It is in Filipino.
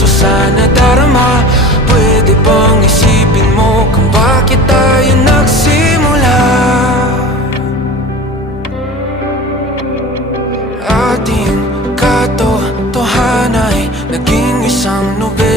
puso sana darama. Pwede bang isipin mo kung bakit tayo nagsimula? Ating katotohanan ay naging isang nobela.